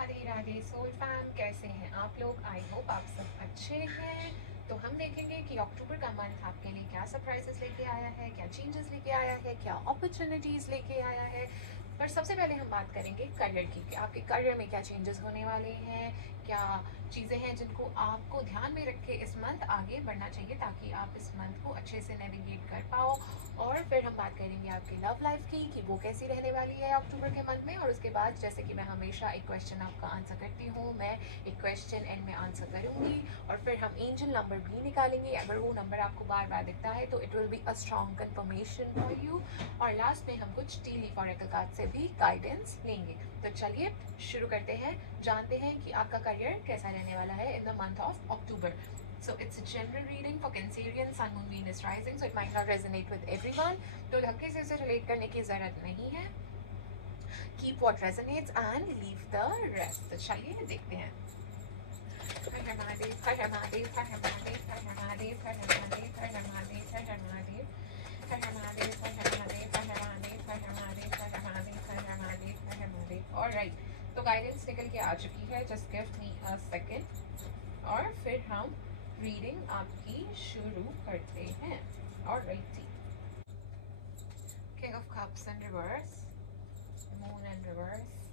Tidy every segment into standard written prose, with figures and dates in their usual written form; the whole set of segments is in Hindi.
राधे राधे सोल फैम, कैसे हैं आप लोग? आई होप आप सब अच्छे हैं। तो हम देखेंगे कि अक्टूबर का मंथ आपके लिए क्या सरप्राइजेस लेके आया है, क्या चेंजेस लेके आया है, क्या अपॉर्चुनिटीज़ लेके आया है। पर सबसे पहले हम बात करेंगे करियर की कि आपके करियर में क्या चेंजेस होने वाले हैं, क्या चीज़ें हैं जिनको आपको ध्यान में रख के इस मंथ आगे बढ़ना चाहिए ताकि आप इस मंथ को अच्छे से नेविगेट कर पाओ। और फिर हम बात करेंगे आपकी लव लाइफ की कि वो कैसी रहने वाली है अक्टूबर के मंथ में। और उसके बाद जैसे कि मैं हमेशा एक क्वेश्चन आपका आंसर करती हूँ, मैं एक क्वेश्चन एंड में आंसर करूँगी और फिर हम एंजल नंबर भी निकालेंगे। अगर वो नंबर आपको बार बार दिखता है तो it will be a strong confirmation for you. और लास्ट में हम कुछ टी लीफ ऑरेकल कार्ड से भी गाइडेंस लेंगे। तो चलिए शुरू करते हैं, जानते हैं कि आपका करियर कैसा रहने वाला है in the month of October. So it's a general reading for Cancerian, Sun, Moon, Venus, Rising, so it might not resonate with everyone. तो धक्के से उसे रिलेट करने की ज़रूरत नहीं है। Keep what resonates and leave the rest. तो चलिए देखते हैं। हर हर महादेव, हर हर महादेव, हर हर महादेव, हर हर महादेव, हर हर महादेव, हर हर महादेव, हर हर महादेव, हर हर महादेव, हर हर महादेव, हर हर महादेव, हर हर महादेव, हर हर महादेव, हर हर महादेव, हर हर महादेव। ऑलराइट, तो गाइडेंस निकल के आ चुकी है। Just give me a second और फिर हम रीडिंग आपकी शुरू करते हैं। Alrighty, king of cups in reverse, moon in reverse,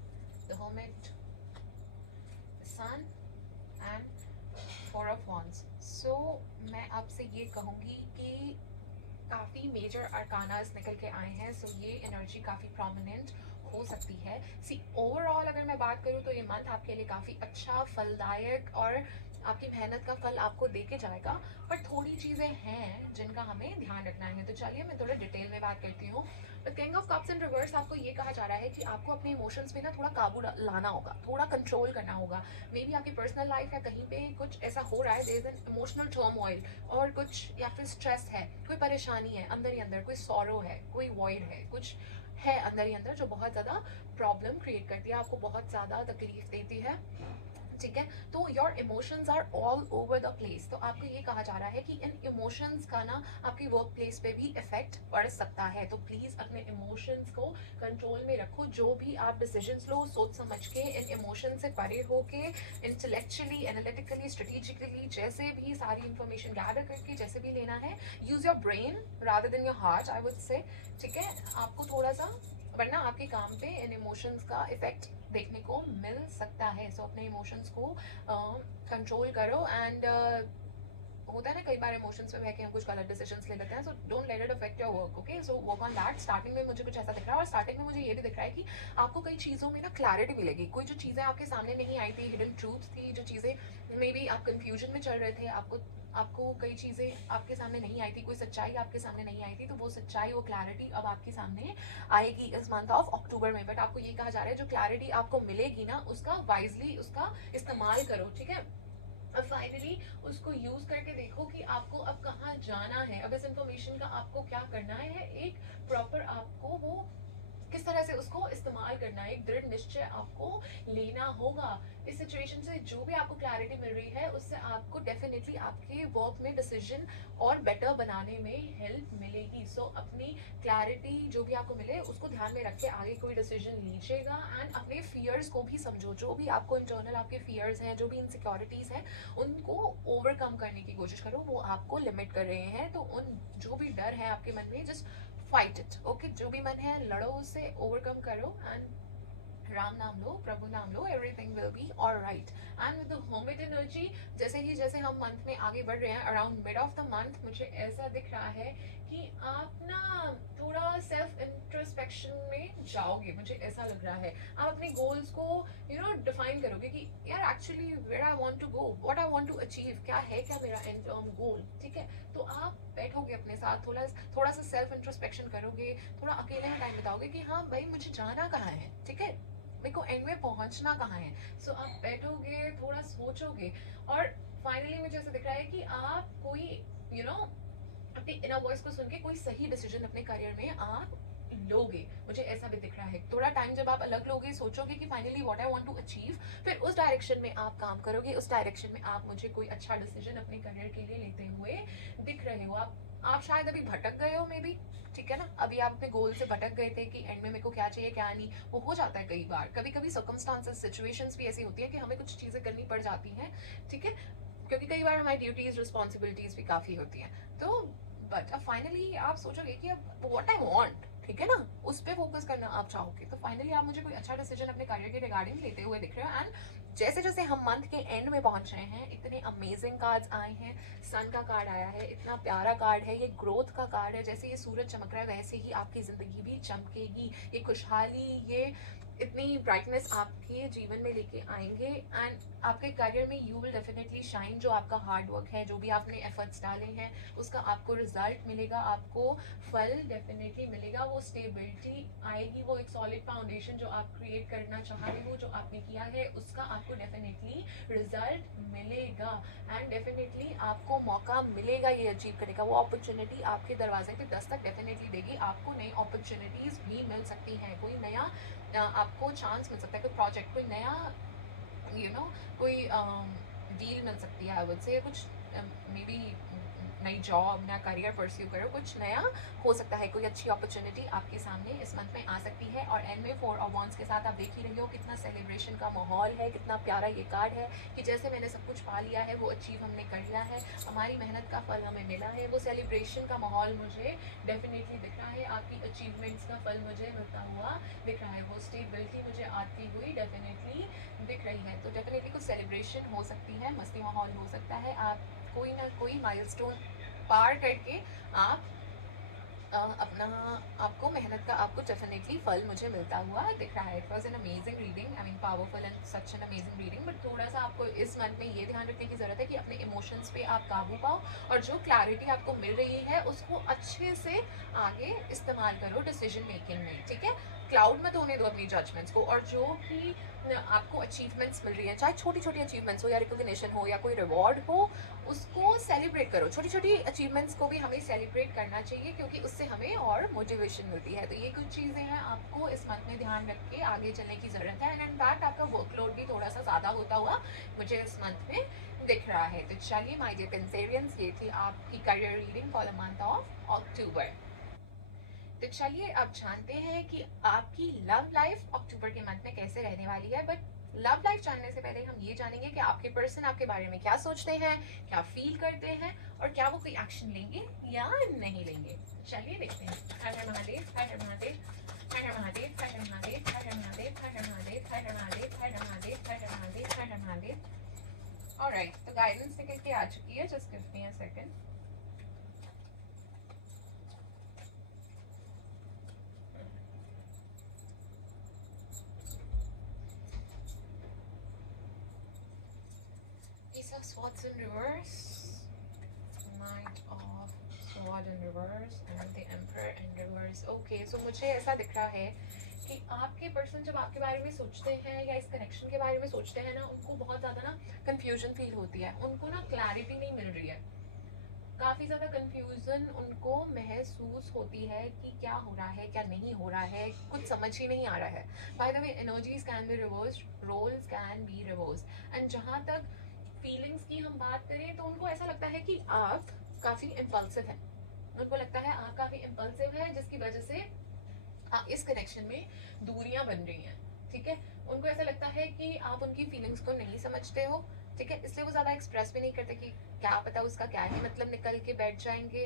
the hermit, the sun and four of wands. So मैं आपसे ये कहूँगी कि काफ़ी मेजर अरकानास निकल के आए हैं। सो ये एनर्जी काफ़ी प्रोमिनेंट हो सकती है। सी ओवरऑल अगर मैं बात करूँ तो ये मंथ आपके लिए काफ़ी अच्छा, फलदायक और आपकी मेहनत का फल आपको दे के जाएगा। पर थोड़ी चीज़ें हैं जिनका हमें ध्यान रखना है। तो चलिए मैं थोड़ा डिटेल में बात करती हूँ। तो king of cups in reverse आपको ये कहा जा रहा है कि आपको अपने इमोशंस पे ना थोड़ा काबू लाना होगा, थोड़ा कंट्रोल करना होगा। मे बी आपकी पर्सनल लाइफ या कहीं पे कुछ ऐसा हो रहा है, there is an emotional turmoil और कुछ, या फिर स्ट्रेस है, कोई परेशानी है अंदर ही अंदर, कोई सॉरो है, कोई वॉइड है, कुछ है अंदर ही अंदर जो बहुत ज़्यादा प्रॉब्लम क्रिएट करती है, आपको बहुत ज़्यादा तकलीफ देती है। ठीक है, तो your emotions are all over the place. तो आपको ये कहा जा रहा है कि इन इमोशंस का ना आपकी वर्क प्लेस पे भी इफेक्ट पड़ सकता है। तो प्लीज़ अपने इमोशंस को कंट्रोल में रखो। जो भी आप डिसीजंस लो, सोच समझ के, इन इमोशन से परे होके, इंटेलेक्चुअली, एनालिटिकली, स्ट्रेटेजिकली, जैसे भी सारी इंफॉर्मेशन गैदर करके जैसे भी लेना है, use your brain rather than your heart, I would say. ठीक है, आपको थोड़ा सा, वरना आपके काम पे इन इमोशंस का इफेक्ट देखने को मिल सकता है। सो अपने इमोशंस को कंट्रोल करो। एंड होता है ना, कई बार इमोशंस में बह के हम कुछ गलत डिसीजंस ले लेते हैं। So don't let it affect your work, okay? So work on that. Starting में मुझे कुछ ऐसा दिख रहा है और स्टार्टिंग में मुझे ये भी दिख रहा है कि आपको कई चीज़ों में ना क्लैरिटी मिलेगी। कोई जो चीज़ें आपके सामने नहीं आई थी, हिडन ट्रूथ थी, जो चीज़ें मे बी आप कंफ्यूजन में चल रहे थे, आपको आपको कई चीज़ें आपके सामने नहीं आई थी, कोई सच्चाई आपके सामने नहीं आई थी, तो वो सच्चाई, वो क्लैरिटी अब आपके सामने आएगी इस मंथ ऑफ अक्टूबर में। बट आपको ये कहा जा रहा है जो क्लैरिटी आपको मिलेगी ना, उसका वाइजली उसका इस्तेमाल करो। ठीक है, अब फाइनली उसको यूज करके देखो कि आपको अब कहाँ जाना है। अब इस इंफॉर्मेशन का आपको क्या करना है, एक प्रॉपर आपको वो किस तरह से उसको इस्तेमाल करना है, एक दृढ़ निश्चय आपको लेना होगा। इस सिचुएशन से जो भी आपको क्लैरिटी मिल रही है उससे आपको डेफिनेटली आपके वर्क में डिसीजन और बेटर बनाने में हेल्प मिलेगी। सो अपनी क्लैरिटी जो भी आपको मिले उसको ध्यान में रख के आगे कोई डिसीजन लीजिएगा। एंड अपने फियर्स को भी समझो, जो भी आपको इंटरनल आपके फियर्स हैं, जो भी इनसिक्योरिटीज़ हैं, उनको ओवरकम करने की कोशिश करो। वो आपको लिमिट कर रहे हैं, तो उन जो भी डर है आपके मन में, जस्ट फाइट इट, ओके? जो भी मन है लड़ो उससे, ओवरकम करो एंड राम नाम लो, प्रभु नाम लो, everything will be alright. And with the hermit energy, जैसे हम मंथ में आगे बढ़ रहे हैं, around mid of the month मुझे ऐसा दिख रहा है कि आप ना थोड़ा सेल्फ इंट्रोस्पेक्शन में जाओगे, मुझे ऐसा लग रहा है। आप अपने गोल्स को डिफाइन करोगे कि यार actually where I want to go, what I want to achieve, क्या है, क्या मेरा एंड टर्म गोल। ठीक है, तो आप बैठोगे अपने साथ, थोड़ा थोड़ा सा सेल्फ इंट्रोस्पेक्शन करोगे, थोड़ा अकेले में टाइम बिताओगे कि हाँ भाई मुझे जाना कहाँ है, ठीक है, मेरे को एंड में पहुंचना कहाँ है। सो आप बैठोगे, थोड़ा सोचोगे और फाइनली मुझे ऐसा दिख रहा है कि आप कोई अपनी इनर वॉइस को सुन के कोई सही डिसीजन अपने करियर में आप लोगे। मुझे ऐसा भी दिख रहा है, थोड़ा टाइम जब आप अलग लोगे, सोचोगे कि finally what I want to achieve, फिर उस डायरेक्शन में आप काम करोगे, उस डायरेक्शन में आप मुझे कोई अच्छा डिसीजन अपने करियर के लिए लेते हुए दिख रहे हो। आप शायद अभी भटक गए हो मे बी, ठीक है ना, अभी आप अपने गोल से भटक गए थे कि एंड में मेरे को क्या चाहिए क्या नहीं, वो हो जाता है कई बार, कभी कभी सर्कमस्टांसेस सिचुएशंस भी ऐसी होती है कि हमें कुछ चीज़ें करनी पड़ जाती हैं, ठीक है, क्योंकि कई बार हमारी ड्यूटीज रिस्पॉन्सिबिलिटीज भी काफ़ी होती हैं, तो बट अब फाइनली आप सोचोगे कि अब व्हाट आई वांट, ठीक है ना, उस पर फोकस करना आप चाहोगे, तो फाइनली आप मुझे कोई अच्छा डिसीजन अपने करियर के रिगार्डिंग लेते हुए दिख रहे हो। एंड जैसे जैसे हम मंथ के एंड में पहुंच रहे हैं, इतने अमेजिंग कार्ड्स आए हैं, सन का कार्ड आया है, इतना प्यारा कार्ड है, ये ग्रोथ का कार्ड है, जैसे ये सूरज चमक रहा है वैसे ही आपकी जिंदगी भी चमकेगी, ये खुशहाली, ये इतनी ब्राइटनेस आपके जीवन में लेके आएंगे। एंड आपके करियर में यू विल डेफिनेटली शाइन, जो आपका हार्ड वर्क है, जो भी आपने एफर्ट्स डाले हैं, उसका आपको रिजल्ट मिलेगा, आपको फल डेफिनेटली मिलेगा, वो स्टेबिलिटी आएगी, वो एक सॉलिड फाउंडेशन जो आप क्रिएट करना चाह रहे हो, जो आपने किया है, उसका आपको डेफिनेटली रिजल्ट मिलेगा। एंड डेफिनेटली आपको मौका मिलेगा ये अचीव करने का, वो अपॉर्चुनिटी आपके दरवाजे पे दस्तक डेफिनेटली देगी, आपको नई अपॉर्चुनिटीज भी मिल सकती हैं, कोई नया आपको चांस मिल सकता है, कोई प्रोजेक्ट, कोई नया कोई डील मिल सकती है, आई वुड से कुछ मे बी नई जॉब, नया करियर परस्यू करो, कुछ नया हो सकता है, कोई अच्छी अपॉर्चुनिटी आपके सामने इस मंथ में आ सकती है। और एंड में 4 ऑफ वांड्स के साथ आप देख ही रही हो कितना सेलिब्रेशन का माहौल है, कितना प्यारा ये कार्ड है कि जैसे मैंने सब कुछ पा लिया है, वो अचीव हमने कर लिया है, हमारी मेहनत का फल हमें मिला है, वो सेलिब्रेशन का माहौल मुझे डेफिनेटली दिख रहा है, आपकी अचीवमेंट्स का फल मुझे मिलता हुआ दिख रहा है, वो स्टेबिलिटी मुझे आती हुई डेफिनेटली दिख रही है, तो डेफिनेटली कुछ सेलिब्रेशन हो सकती है, मस्ती माहौल हो सकता है, आप कोई ना कोई माइलस्टोन पार करके आप अपना आपको मेहनत का आपको डेफिनेटली फल मुझे मिलता हुआ दिख रहा है। It was an amazing reading, I mean powerful and such an amazing reading, but थोड़ा सा आपको इस मंथ में ये ध्यान रखने की ज़रूरत है कि अपने इमोशंस पे आप काबू पाओ, और जो क्लैरिटी आपको मिल रही है उसको अच्छे से आगे इस्तेमाल करो डिसीजन मेकिंग में, ठीक है, क्लाउड मत होने दो अपनी जजमेंट्स को, और जो भी आपको अचीवमेंट्स मिल रही हैं, चाहे छोटी छोटी अचीवमेंट्स हो या रिकॉग्निशन हो या कोई रिवॉर्ड हो, उसको सेलिब्रेट करो, छोटी छोटी अचीवमेंट्स को भी हमें सेलिब्रेट करना चाहिए, क्योंकि उससे हमें और मोटिवेशन मिलती है। तो ये कुछ चीज़ें हैं आपको इस मंथ में ध्यान रख के आगे चलने की ज़रूरत है। एंड इनफैक्ट आपका वर्कलोड भी थोड़ा सा ज़्यादा होता हुआ मुझे इस मंथ में दिख रहा है। तो चलिए माय डियर कैंसेरियंस, ये थी आपकी career reading for the month of October. तो चलिए अब जानते हैं कि आपकी लव लाइफ अक्टूबर के मंथ में कैसे रहने वाली है। बट लव लाइफ जानने से पहले हम ये जानेंगे कि आपके पर्सन आपके बारे में क्या सोचते हैं, क्या फील करते हैं, और क्या वो कोई एक्शन लेंगे या नहीं लेंगे। चलिए देखते हैं। हर हर महादेव, हर हर महादेव, हर हर महादेव, हर हर महादेव, हर हर महादेव, हर हर महादेव, हर हर महादेव, हर हर महादेव, हर हर महादेव, हर हर महादेव। ऑलराइट, तो गाइडेंस निकल के आ चुकी है, just give me a second. Ace of Swords in reverse, Knight of Swords in reverse, and the Emperor in reverse. Okay, so मुझे ऐसा दिख रहा है कि आपके पर्सन जब आपके बारे में सोचते हैं या इस कनेक्शन के बारे में सोचते हैं ना, उनको बहुत ज़्यादा ना कंफ्यूजन फील होती है, उनको ना क्लैरिटी नहीं मिल रही है, काफ़ी ज़्यादा कंफ्यूजन उनको महसूस होती है कि क्या हो रहा है क्या नहीं हो रहा है, कुछ समझ ही नहीं आ रहा है। By the way energies can be reversed, roles can be reversed. And जहाँ तक फीलिंग्स की हम बात करें तो उनको ऐसा लगता है कि आप काफ़ी इम्पल्सिव हैं, उनको लगता है आप काफ़ी इम्पल्सिव हैं, जिसकी वजह से इस कनेक्शन में दूरियां बन रही हैं, ठीक है। उनको ऐसा लगता है कि आप उनकी फीलिंग्स को नहीं समझते हो, ठीक है, इसलिए वो ज़्यादा एक्सप्रेस भी नहीं करते कि क्या पता उसका क्या ही मतलब निकल के बैठ जाएंगे,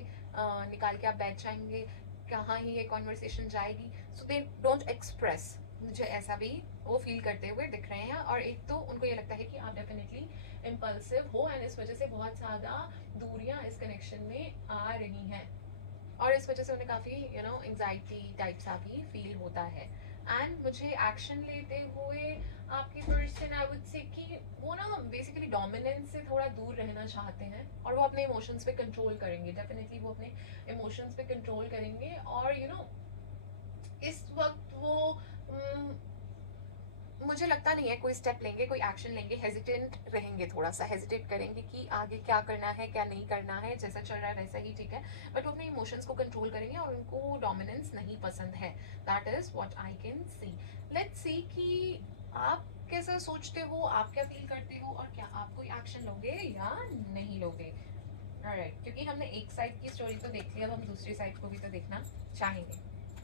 निकाल के आप बैठ जाएंगे, कहाँ ही ये कॉन्वर्सेशन जाएगी, सो दे डोंट एक्सप्रेस। मुझे ऐसा भी वो फील करते हुए दिख रहे हैं। और एक तो उनको ये लगता है कि आप डेफिनेटली इम्पल्सिव हो, एंड इस वजह से बहुत ज़्यादा दूरियां इस कनेक्शन में आ रही हैं, और इस वजह से उन्हें काफ़ी एंग्जाइटी टाइप सा भी फील होता है। एंड मुझे एक्शन लेते हुए आपके पर्सन आई वुड से कि वो ना बेसिकली डोमिनेंस से थोड़ा दूर रहना चाहते हैं, और वो अपने इमोशंस पे कंट्रोल करेंगे, डेफिनेटली वो अपने इमोशंस पे कंट्रोल करेंगे। और इस वक्त वो मुझे लगता नहीं है कोई स्टेप लेंगे, कोई एक्शन लेंगे, हेजिटेंट रहेंगे, थोड़ा सा हेजिटेट करेंगे कि आगे क्या करना है क्या नहीं करना है, जैसा चल रहा है वैसा ही ठीक है, बट वो अपने इमोशंस को कंट्रोल करेंगे और उनको डोमिनेंस नहीं पसंद है। That is what I can see. Let's see कि आप कैसा सोचते हो, आप क्या फील करते हो, और क्या आप कोई एक्शन लोगे या नहीं लोगे। ऑलराइट, क्योंकि हमने एक साइड की स्टोरी तो देख ली, अब हम दूसरी साइड को भी तो देखना चाहेंगे.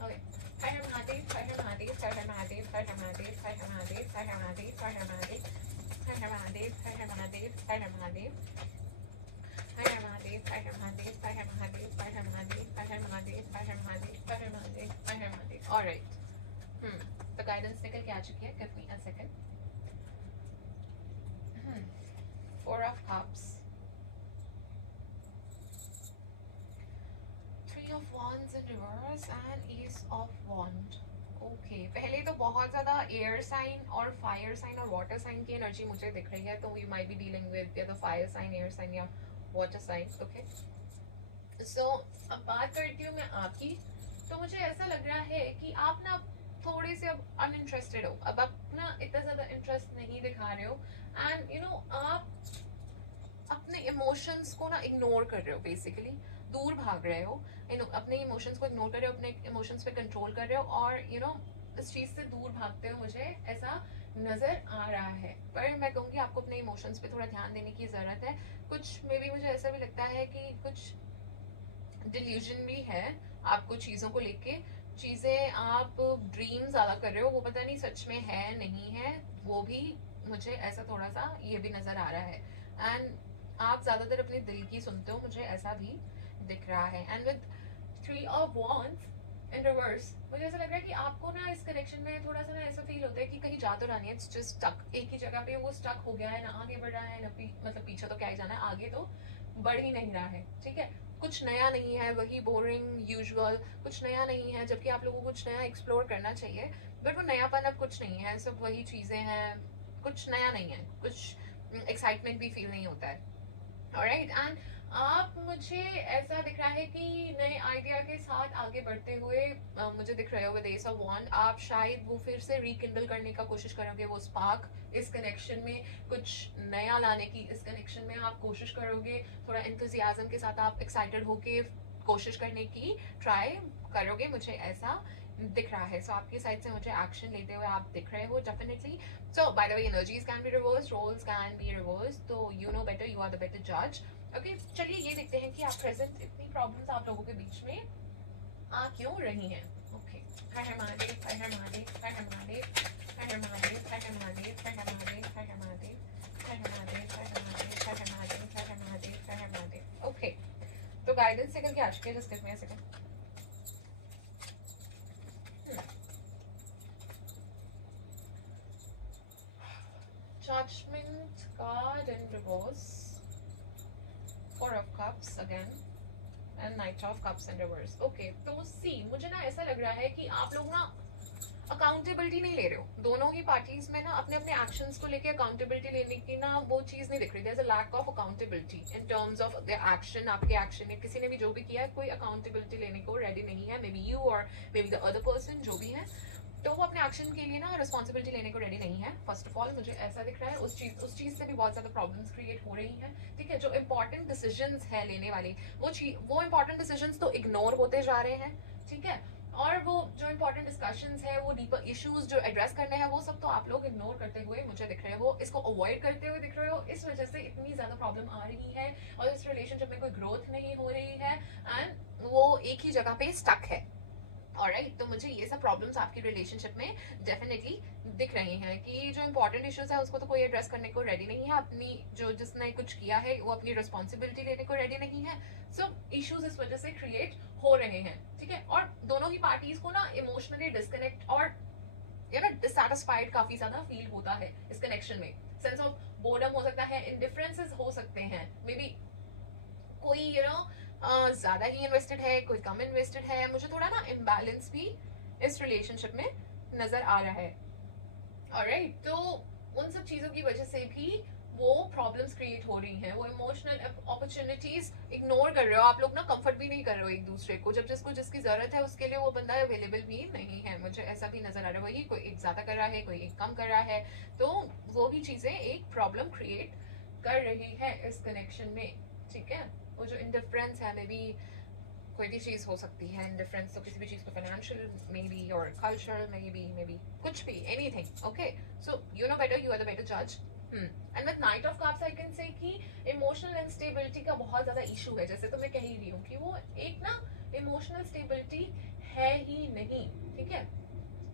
ओके. हर हर महादेव, हर हर महादेव, हर हर महादेव, हर हर महादेव, हर हर महादेव, हर हर महादेव, हर हर महादेव, हर हर महादेव, हर हर महादेव, हर हर महादेव, हर हर महादेव, हर हर महादेव, हर हर महादेव, हर हर महादेव, हर हर महादेव, हर हर महादेव, हर हर महादेव, हर हर महादेव. ऑलराइट. तो गाइडेंस निकल के आ चुकी है. Give me a second. Four of Cups, Three of Wands in reverse and Ace of Wand. Okay, पहले तो बहुत ज़्यादा एयर साइन और फायर साइन और वाटर साइन की एनर्जी मुझे दिख रही है, तो you might be dealing with या तो फायर साइन, एयर साइन या वाटर साइन. ओके, सो अब बात करती हूँ मैं आपकी. तो मुझे ऐसा लग रहा है कि आप ना थोड़े से अब अनइंटरेस्टेड हो, अब आप ना इतना ज़्यादा इंटरेस्ट नहीं दिखा रहे हो, एंड यू नो आप अपने इमोशंस को ना इग्नोर कर रहे हो, बेसिकली दूर भाग रहे हो, अपने इमोशंस को इग्नोर कर रहे हो, अपने इमोशंस पे कंट्रोल कर रहे हो, और यू नो इस चीज़ से दूर भागते हो, मुझे ऐसा नज़र आ रहा है. पर मैं कहूँगी आपको अपने इमोशंस पे थोड़ा ध्यान देने की ज़रूरत है. कुछ मे बी मुझे ऐसा भी लगता है कि कुछ डिल्यूजन भी है आपको चीज़ों को लेके. चीज़ें आप ड्रीम ज़्यादा कर रहे हो, वो पता नहीं सच में है नहीं है, वो भी मुझे ऐसा थोड़ा सा ये भी नज़र आ रहा है. एंड आप ज़्यादातर अपने दिल की सुनते हो, मुझे ऐसा भी दिख रहा है. And with three of wands in reverse, मुझे ऐसा लग रहा है कि आपको ना इस कनेक्शन में थोड़ा सा ना ऐसा फील होता है कि कहीं जा तो रहा नहीं है, इट्स जस्ट स्टक, एक ही जगह पे वो स्टक हो गया है, ना आगे बढ़ रहा है ना मतलब पीछे तो क्या ही जाना है, आगे तो बढ़ ही नहीं रहा है. ठीक है, कुछ नया नहीं है, वही बोरिंग यूजुअल, कुछ नया नहीं है, जबकि आप लोगों को कुछ नया एक्सप्लोर करना चाहिए, बट वो नयापन अब कुछ नहीं है, सब वही चीज़ें हैं, कुछ नया नहीं है, कुछ एक्साइटमेंट भी फील नहीं होता है. ऑलराइट, एंड आप मुझे ऐसा दिख रहा है कि नए आइडिया के साथ आगे बढ़ते हुए मुझे दिख रहे हो विद एस ऑफ वॉन्ड. आप शायद वो फिर से रिकिंडल करने का कोशिश करोगे, वो स्पार्क इस कनेक्शन में, कुछ नया लाने की इस कनेक्शन में आप कोशिश करोगे, थोड़ा इंथुजियाज्म के साथ आप एक्साइटेड होके कोशिश करने की ट्राई करोगे, मुझे ऐसा दिख रहा है. सो आपकी साइड से मुझे एक्शन लेते हुए आप दिख रहे हो definitely. So by the way, energies can be reversed, roles can be reversed, so you know better, you are the better judge. Okay, चलिए ये देखते हैं कि आप प्रेजेंट इतनी प्रॉब्लम्स आप लोगों के बीच में आ क्यों रही हैं. ओके, हर हर महादेव, हर हर महादेव, हर हर महादेव, हर हर महादेव, हर हर महादेव, हर हर महादेव, हर हर महादेव, हर हर महादेव, हर हर महादेव, हर हर महादेव, हर हर महादेव, हर हर महादेव. ओके, तो गाइडेंस से करके आ चुके हैं, just give me a second. Judgment card in reverse, Four of Cups again, and Knight of Cups in reverse. Okay, तो सी मुझे ना ऐसा लग रहा है कि आप लोग ना अकाउंटेबिलिटी नहीं ले रहे हो, दोनों ही पार्टीज में ना अपने अपने एक्शंस को लेके अकाउंटेबिलिटी लेने की ना वो चीज़ नहीं दिख रही. There is a lack of accountability in terms of the action. आपके एक्शन में किसी ने भी जो भी किया है, कोई अकाउंटेबिलिटी लेने को रेडी नहीं है. मे बी यू और may be the other person, जो भी है, तो वो अपने एक्शन के लिए ना रिस्पॉन्सिबिलिटी लेने को रेडी नहीं है. फर्स्ट ऑफ ऑल मुझे ऐसा दिख रहा है, उस चीज़ से भी बहुत ज़्यादा प्रॉब्लम्स क्रिएट हो रही हैं. ठीक है, जो इंपॉर्टेंट डिसीजंस है लेने वाली, वो इंपॉर्टेंट डिसीजंस तो इग्नोर होते जा रहे हैं. ठीक है, और वो जो इंपॉर्टेंट डिस्कशंस है, वो डीपर इश्यूज जो एड्रेस करने हैं, वो सब तो आप लोग इग्नोर करते हुए मुझे दिख रहे हो, इसको अवॉइड करते हुए दिख रहे हो. इस वजह से इतनी ज़्यादा प्रॉब्लम आ रही है, और इस रिलेशनशिप में कोई ग्रोथ नहीं हो रही है, एंड वो एक ही जगह पे स्टक है. ऑलराइट, तो मुझे ये सब प्रॉब्लम्स आपकी रिलेशनशिप में डेफिनेटली दिख रही हैं कि जो इंपॉर्टेंट इश्यूज है उसको तो कोई एड्रेस करने को रेडी नहीं है, अपनी जो जिसने कुछ किया है वो अपनी रिस्पॉन्सिबिलिटी लेने को रेडी नहीं है. सो इश्यूज इस वजह से क्रिएट हो रहे हैं. ठीक है, और दोनों ही पार्टीज को ना इमोशनली डिस्कनेक्ट और यू नो डिससैटिस्फाइड काफी ज्यादा फील होता है इस कनेक्शन में. सेंस ऑफ बोर्डम हो सकता है, इंडिफरेंसेस हो सकते हैं, मे बी कोई यू नो ज़्यादा ही इन्वेस्टेड है, कोई कम इन्वेस्टेड है. मुझे थोड़ा ना इम्बैलेंस भी इस रिलेशनशिप में नज़र आ रहा है. ऑलराइट, तो उन सब चीज़ों की वजह से भी वो प्रॉब्लम्स क्रिएट हो रही हैं. वो इमोशनल अपॉर्चुनिटीज इग्नोर कर रहे हो आप लोग ना, कंफर्ट भी नहीं कर रहे हो एक दूसरे को. जब जिसको जिसकी ज़रूरत है उसके लिए वो बंदा अवेलेबल भी नहीं है, मुझे ऐसा भी नज़र आ रहा है. वही कोई एक ज़्यादा कर रहा है, कोई एक कम कर रहा है, तो वो भी चीज़ें एक प्रॉब्लम क्रिएट कर रही है इस कनेक्शन में. ठीक है, वो जो इंडिफरेंस है, मे बी कोई भी चीज़ हो सकती है. इंडिफरेंस तो किसी भी चीज़ को, फाइनेंशियल मे बी और कल्चरल मे बी कुछ भी, anything. Okay, so you know better, you are the better जज. And with knight of cups I can say कि इमोशनल इंस्टेबिलिटी का बहुत ज्यादा इशू है, जैसे तो मैं कह ही रही हूँ कि वो एक ना इमोशनल स्टेबिलिटी है ही नहीं, ठीक है।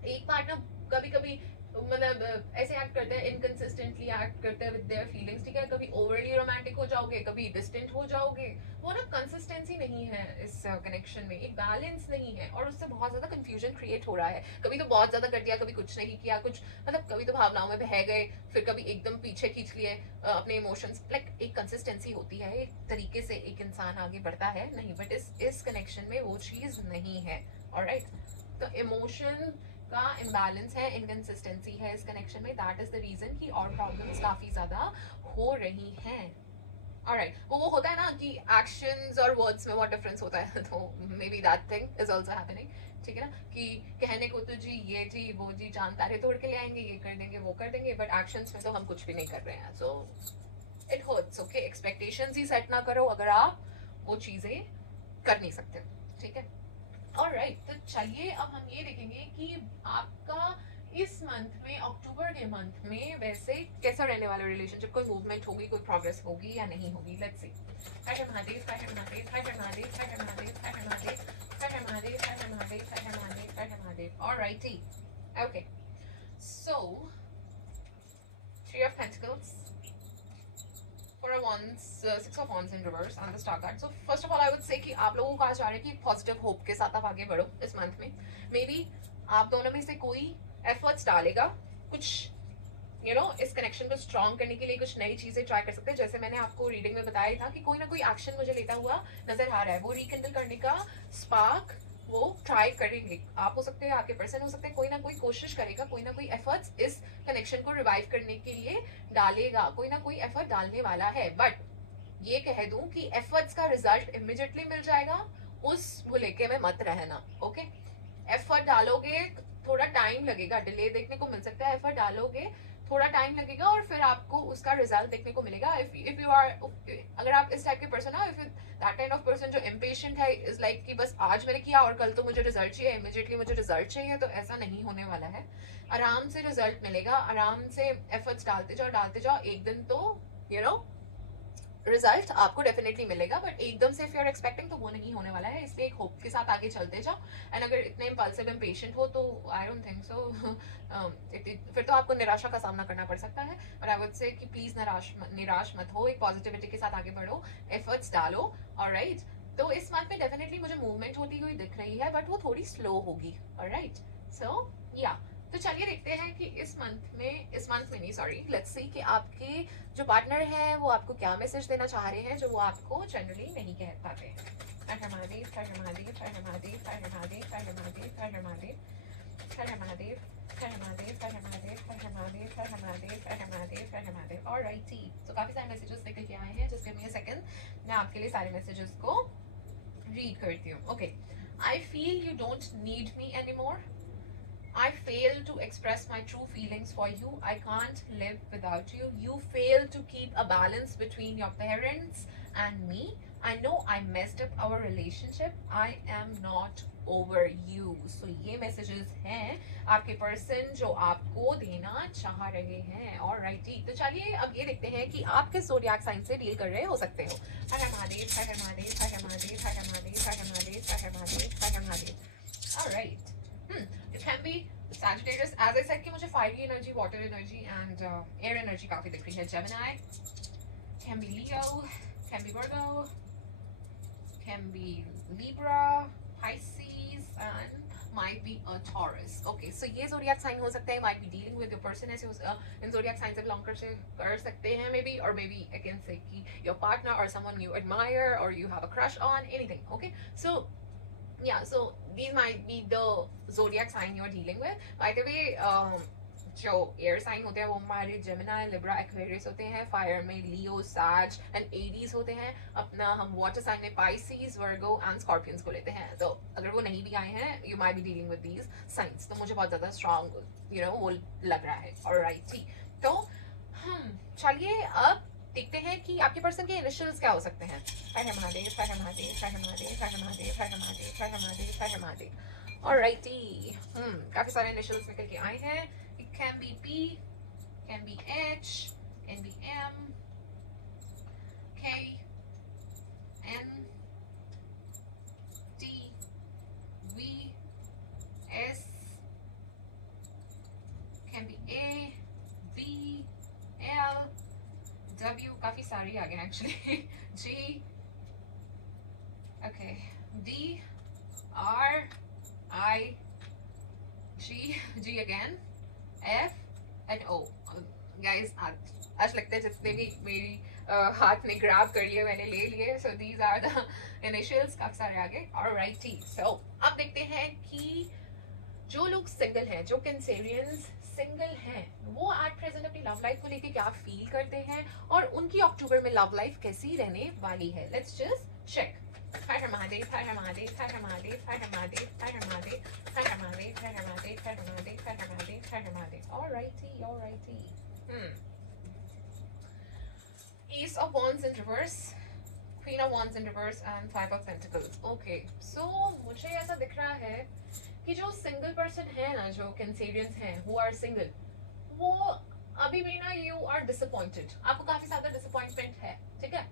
एक पार्टनर कभी कभी मतलब ऐसे एक्ट करते हैं, इनकंसिस्टेंटली एक्ट करते हैं विद देयर फीलिंग्स, ठीक है। कभी ओवरली रोमांटिक हो जाओगे, कभी डिस्टेंट हो जाओगे। वो ना कंसिस्टेंसी नहीं है इस कनेक्शन में, एक बैलेंस नहीं है, और उससे बहुत ज्यादा कंफ्यूजन क्रिएट हो रहा है। कभी तो बहुत ज्यादा कर दिया, कभी कुछ नहीं किया, कुछ मतलब कभी तो भावनाओं में बह गए, फिर कभी एकदम पीछे खींच लिए अपने इमोशंस। लाइक एक कंसिस्टेंसी होती है, एक तरीके से एक इंसान आगे बढ़ता है नहीं, बट इस कनेक्शन में वो चीज नहीं है। ऑलराइट, तो इमोशन का इम्बैलेंस है, इनकंसिस्टेंसी है इस कनेक्शन में। दैट इज द रीजन कि और प्रॉब्लम्स काफी ज्यादा हो रही हैं। ऑलराइट, वो होता है ना कि एक्शंस और वर्ड्स में बहुत डिफरेंस होता है, तो may be that thing is also happening, ठीक है ना। कि कहने को तो जी ये जी वो जी चांद तारे तोड़ के ले आएंगे, ये कर देंगे वो कर देंगे, बट एक्शंस में तो हम कुछ भी नहीं कर रहे हैं। So it hurts, okay. Expectations he set ना करो अगर आप वो चीजें कर नहीं सकते, ठीक है। ऑलराइट, तो चलिए अब हम ये देखेंगे कि आपका इस मंथ में, अक्टूबर के मंथ में वैसे कैसा रहने वाला रिलेशनशिप, कोई मूवमेंट होगी, कोई प्रोग्रेस होगी या नहीं होगी। Let's see. हर हर महादेव, हर हर महादेव, हर हर महादेव, हर हर महादेव, हर हर महादेव, हर हर महादेव, हर हर महादेव, हर हर महादेव, हर हर Mahadev. Alrighty, okay. So Three of Pentacles, Four of Wands, Six of Wands in reverse and the Star card. So first of all I would say कि आप लोगों को आज आ रहा है कि पॉजिटिव होप के साथ आप आगे बढ़ो इस मंथ में। मे बी आप दोनों में से कोई एफर्ट्स डालेगा कुछ इस कनेक्शन को स्ट्रॉन्ग करने के लिए, कुछ नई चीजें ट्राई कर सकते हैं। जैसे मैंने आपको रीडिंग में बताया था कि कोई ना कोई एक्शन मुझे लेता हुआ नजर आ रहा है, वो रिकंडल करने का स्पार्क वो ट्राई करेंगे। आप हो सकते हैं, आपके पर्सन हो सकते हैं, कोई ना कोई कोशिश करेगा, कोई ना कोई एफर्ट्स इस कनेक्शन को रिवाइव करने के लिए डालेगा, कोई ना कोई एफर्ट डालने वाला है। बट ये कह दूं कि एफर्ट्स का रिजल्ट इमिडिएटली मिल जाएगा, उस भुलेखे में मत रहना, ओके। एफर्ट डालोगे, थोड़ा टाइम लगेगा, डिले देखने को मिल सकता है। एफर्ट डालोगे, थोड़ा टाइम लगेगा, और फिर आपको उसका रिजल्ट देखने को मिलेगा। इफ यू आर, अगर आप इस टाइप के पर्सन हो, if that kind of person जो इम्पेशेंट है, इज लाइक कि बस आज मैंने किया और कल तो मुझे रिजल्ट चाहिए, इमीडिएटली मुझे रिजल्ट चाहिए, तो ऐसा नहीं होने वाला है। आराम से रिजल्ट मिलेगा, आराम से एफर्ट्स डालते जाओ, एक दिन तो रिजल्ट आपको डेफिनेटली मिलेगा। बट एकदम से इफ यू आर एक्सपेक्टिंग तो वो नहीं होने वाला है, इसलिए एक होप के साथ आगे चलते जाओ। एंड अगर इतने इम्पल्सिव इम्पेशेंट हो तो आई डोंट थिंक सो, फिर तो आपको निराशा का सामना करना पड़ सकता है। और आई वुड से कि प्लीज निराश मत हो, एक पॉजिटिविटी के साथ आगे बढ़ो, एफर्ट्स डालो। ऑलराइट, तो इस मंथ में डेफिनेटली मुझे मूवमेंट होती हुई दिख रही है, बट वो थोड़ी स्लो होगी। ऑलराइट, सो या तो चलिए देखते हैं कि इस मंथ में नहीं, सॉरी, लेट्स सी कि आपके जो पार्टनर है वो आपको क्या मैसेज देना चाह रहे हैं जो वो आपको जनरली नहीं कह पाते हैं। हर हर महादेव, हर हर महादेव, हर हर महादेव, हर हर महादेव, हर हर महादेव, हर हर महादेव, हर हर महादेव, हर हर महादेव, हर हर महादेव, हर हर महादेव, हर हर महादेव, हर हर महादेव, हर हर महादेव। ऑलराइटी, तो काफी सारे मैसेजेस निकल के आए हैं। Just give me a second, मैं आपके लिए सारे मैसेजेस को रीड करती हूँ। Okay, I feel you don't need me anymore. I fail to express my true feelings for you. I can't live without you. You fail to keep a balance between your parents and me. I know I messed up our relationship. I am not over you. So ये messages हैं आपके person जो आपको देना चाह रहे हैं। Alrighty, तो चलिए अब ये देखते हैं कि आप किस zodiac sign से deal कर रहे हो सकते हो। हर हर महादेव, हर हर महादेव, हर हर महादेव, हर हर महादेव, हर हर महादेव, हर हर महादेव, हर हर Mahadev. Alright. It can be Sagittarius, as I said कि मुझे fiery energy, water energy and air energy काफी दिख रही है. Gemini, can be Leo, can be Virgo, can be Libra, Pisces and might be a Taurus. Okay, so ये zodiac sign हो सकते हैं, might be dealing with your person ऐसे इन zodiac sign से belong कर सकते हैं maybe, or maybe I can say कि your partner or someone you admire or you have a crush on, anything. Okay, so yeah, so these might be the zodiac sign you're dealing with. By the way, जो एयर साइन होते हैं वो हमारे जेमिनाई, लिब्रा, एक्वेरियस होते हैं। फायर में लियो, सैज एंड एरीज होते हैं। अपना हम वाटर साइन में पाइसीज, वर्गो एंड स्कॉर्पियंस को लेते हैं। तो अगर वो नहीं भी आए हैं, you might be dealing with these signs, तो मुझे बहुत ज्यादा स्ट्रॉन्ग वो लग रहा है। ऑलराइट जी, तो चलिए अब देखते हैं कि आपके पर्सन के इनिशियल्स क्या हो सकते हैं। हर हर महादेव, हर हर महादेव, हर हर महादेव, हर हर महादेव, हर हर महादेव, हर हर महादेव, हर हर महादेव। ऑलराइटी, काफी सारे इनिशियल्स निकल के आए हैं। It can B P, can be H, W काफी सारी आ गए actually. G, okay, D, R, I, G again, F and O. Guys, आज लगता है जितने भी मेरी हाथ में ग्रैब कर लिए मैंने ले लिए. So these are the initials. काफी सारे आ गए. Alrighty. So अब देखते हैं कि जो लोग सिंगल हैं, जो कैंसेरियंस सिंगल हैं, वो एट प्रेजेंट अपनी लव लाइफ को लेके क्या फील करते हैं और उनकी अक्टूबर में लव लाइफ कैसी रहने वाली है. Let's just check. Har her Mahadev, her her Mahadev, her her Mahadev, her her Mahadev, her her Mahadev, her her Mahadev, her her Mahadev, her her Mahadev, her her Mahadev, her her Mahadev. Alrighty. Ace of Wands in reverse, Queen of Wands in reverse and Five of Pentacles. Okay, so मुझे ऐसा दिख रहा है कि जो सिंगल पर्सन है ना, जो कैंसेरियंस हैं, हु आर सिंगल, वो अभी भी ना यू आर डिसअपॉइंटेड. आपको काफी ज्यादा डिसअपॉइंटमेंट है. ठीक है,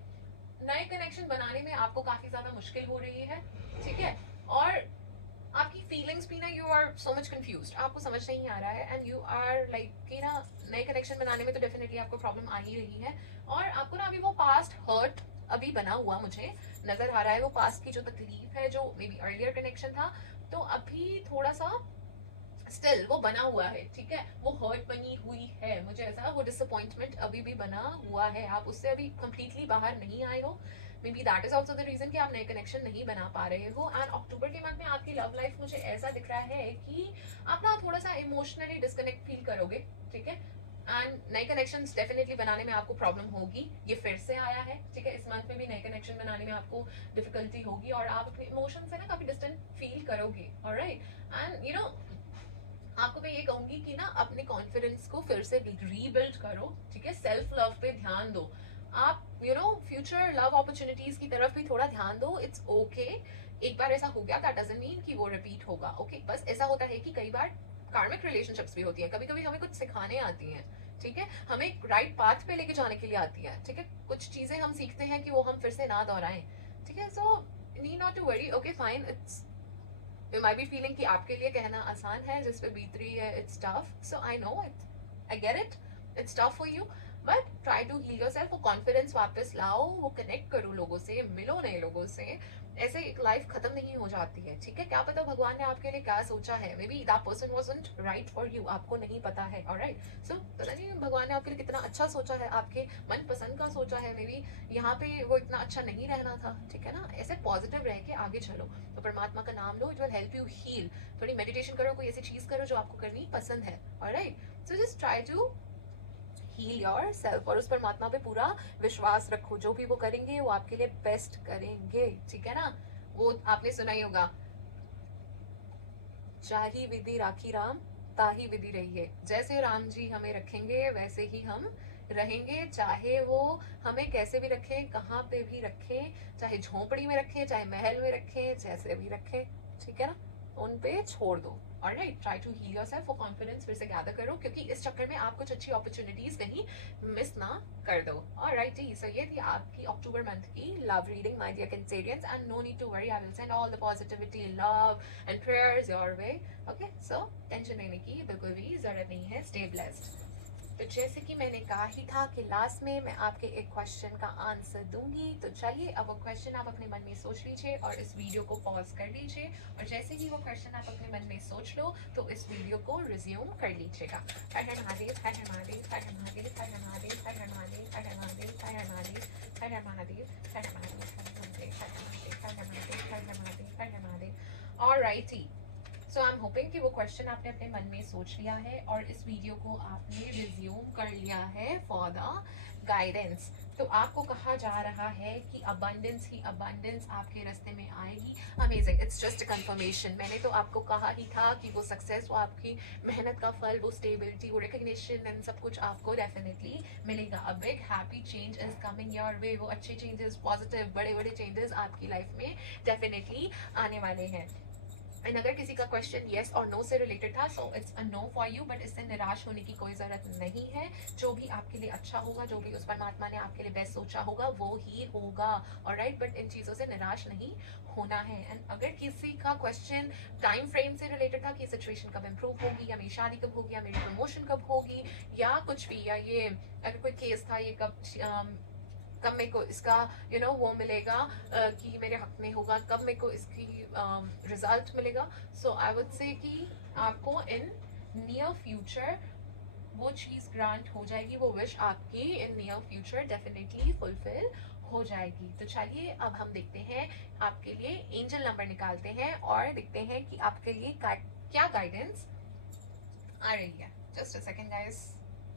नए कनेक्शन बनाने में आपको काफी ज्यादा मुश्किल हो रही है. ठीक है, और आपकी फीलिंग्स भी ना, you are so much confused. आपको समझ नहीं आ रहा है एंड यू आर लाइक कि ना नए कनेक्शन बनाने में तो डेफिनेटली आपको प्रॉब्लम आ ही रही है. और आपको ना अभी वो पास्ट हर्ट अभी बना हुआ मुझे नजर आ रहा है. वो पास्ट की जो तकलीफ है, जो मे बी अर्लियर कनेक्शन था, तो अभी थोड़ा सा स्टिल वो बना हुआ है. ठीक है, वो हर्ट बनी हुई है. मुझे ऐसा, वो डिसअपॉइंटमेंट अभी भी बना हुआ है. आप उससे अभी कंप्लीटली बाहर नहीं आए हो. Maybe that is also the reason कि आप नए कनेक्शन नहीं बना पा रहे हो. एंड अक्टूबर के मंथ में आपकी लव लाइफ मुझे ऐसा दिख रहा है कि आप ना थोड़ा सा इमोशनली डिस्कनेक्ट फील करोगे. ठीक है, एंड नए कनेक्शन डेफिनेटली बनाने में आपको प्रॉब्लम होगी. ये फिर से आया है. ठीक है, इस मंथ में भी नए कनेक्शन बनाने में आपको डिफिकल्टी होगी और आप अपने इमोशन से ना काफी डिस्टेंट फील करोगे. ऑलराइट, एंड यू नो आपको मैं ये कहूंगी कि ना अपने कॉन्फिडेंस को फिर से रीबिल्ड करो. ठीक है, सेल्फ लव पे ध्यान दो. आप फ्यूचर लव अपॉर्चुनिटीज की तरफ भी थोड़ा ध्यान दो. इट्स ओके, एक बार ऐसा हो गया दैट डजंट मीन कि वो रिपीट होगा. ओके, बस ऐसा होता है कि कई बार कार्मिक रिलेशनशिप्स भी होती हैं. कभी कभी हमें कुछ सिखाने आती हैं. ठीक है, हमें एक राइट पाथ पे लेके जाने के लिए आती है. ठीक है, कुछ चीजें हम सीखते हैं कि वो हम फिर से ना दोहराएं. ठीक है, so need not to worry. Okay fine, it's you might be feeling कि आपके लिए कहना आसान है, जिस पे बीत रही है it's tough. So I know it, I get it, it's tough for you, but try to heal yourself. वो कॉन्फिडेंस वापस लाओ, वो कनेक्ट करो लोगों से, मिलो नए लोगों से. ऐसे एक लाइफ खत्म नहीं हो जाती है. ठीक है, क्या पता भगवान ने आपके लिए क्या सोचा है. May B that person wasn't right for you, आपको नहीं पता है. ऑलराइट, सो पता नहीं भगवान ने आपके लिए कितना अच्छा सोचा है, आपके मन पसंद का सोचा है. मे बी यहाँ पे वो इतना अच्छा नहीं रहना था. ठीक है ना, ऐसे पॉजिटिव रह के आगे चलो. तो परमात्मा का नाम लो, it will help you heal. थोड़ी मेडिटेशन करो, कोई ऐसी चीज करो जो आपको करनी पसंद है. Alright, so just try to heal your self और उस परमात्मा पे पूरा विश्वास रखो. जो भी वो करेंगे वो आपके लिए बेस्ट करेंगे. ठीक है ना, वो आपने सुना ही होगा, चाही विधि राखी राम, ताही विधि रहिए. जैसे राम जी हमें रखेंगे वैसे ही हम रहेंगे. चाहे वो हमें कैसे भी रखें, कहाँ पे भी रखें, चाहे झोपड़ी में रखें, चाहे महल में रखें, जैसे भी रखें. ठीक है ना, उन पे छोड़ दो. Alright, try to heal yourself. वो कॉन्फिडेंस फिर से गैदर करो, क्योंकि इस चक्कर में आप कुछ अच्छी अपॉर्चुनिटीज कहीं मिस ना कर दो. ऑलराइट जी, सो ये थी आपकी अक्टूबर मंथ की love reading my dear Cancerians. And no need to worry, I will send all the positivity, love and prayers your way. Okay, so tension लेने की बिल्कुल भी जरूरत नहीं है. Stay blessed. तो जैसे कि मैंने कहा ही था कि लास्ट में मैं आपके एक क्वेश्चन का आंसर दूंगी. तो चलिए, अब वो क्वेश्चन आप अपने मन में सोच लीजिए और इस वीडियो को पॉज कर लीजिए. और जैसे ही वो क्वेश्चन आप अपने मन में सोच लो तो इस वीडियो को रिज्यूम कर लीजिएगा. हर हर महादेव, हर हर महादेव, हर हर महादेव, हर हर महादेव, हर हर महादेव, हर हर महादेव, हर हर महादेव, हर हर महादेव, हर हर महादेव, हर हर महादेव, हर हर महादेव, हर हर महादेव, हर हर महादेव, हर हर Mahadev. Alrighty, so I am hoping कि वो क्वेश्चन आपने अपने मन में सोच लिया है और इस वीडियो को आपने रिज्यूम कर लिया है फॉर द गाइडेंस. तो आपको कहा जा रहा है कि अबंडेंस ही अबंडेंस आपके रास्ते में आएगी. Amazing, it's just a confirmation. मैंने तो आपको कहा ही था कि वो सक्सेस, वो आपकी मेहनत का फल, वो स्टेबिलिटी, वो रिकग्निशन एंड सब कुछ आपको डेफिनेटली मिलेगा. A big happy change is coming your way. वो अच्छे चेंजेस, पॉजिटिव बड़े बड़े चेंजेस आपकी लाइफ में डेफिनेटली आने वाले हैं. एंड अगर किसी का क्वेश्चन येस और नो से रिलेटेड था, so it's a no for you, but इससे निराश होने की कोई ज़रूरत नहीं है। जो भी आपके लिए अच्छा होगा, जो भी उस परमात्मा ने आपके लिए बेस्ट सोचा होगा, वो ही होगा। और राइट, बट इन चीज़ों से निराश नहीं होना है। एंड अगर किसी का क्वेश्चन टाइम फ्रेम से रिलेटेड था कि सिचुएशन कब इम्प्रूव होगी, या मेरी शादी कब होगी, या मेरी प्रमोशन कब होगी, या कुछ भी, या ये अगर कोई केस था ये कब मेरे को इसका वो मिलेगा, कि मेरे हक में होगा, कब मेरे को इसकी रिजल्ट मिलेगा, सो आई वुड से कि आपको इन नियर फ्यूचर वो चीज़ ग्रांट हो जाएगी, वो विश आपकी इन नियर फ्यूचर डेफिनेटली फुलफिल हो जाएगी। तो चलिए अब हम देखते हैं आपके लिए एंजल नंबर निकालते हैं और देखते हैं कि आपके लिए क्या गाइडेंस आ रही है। Just a second guys,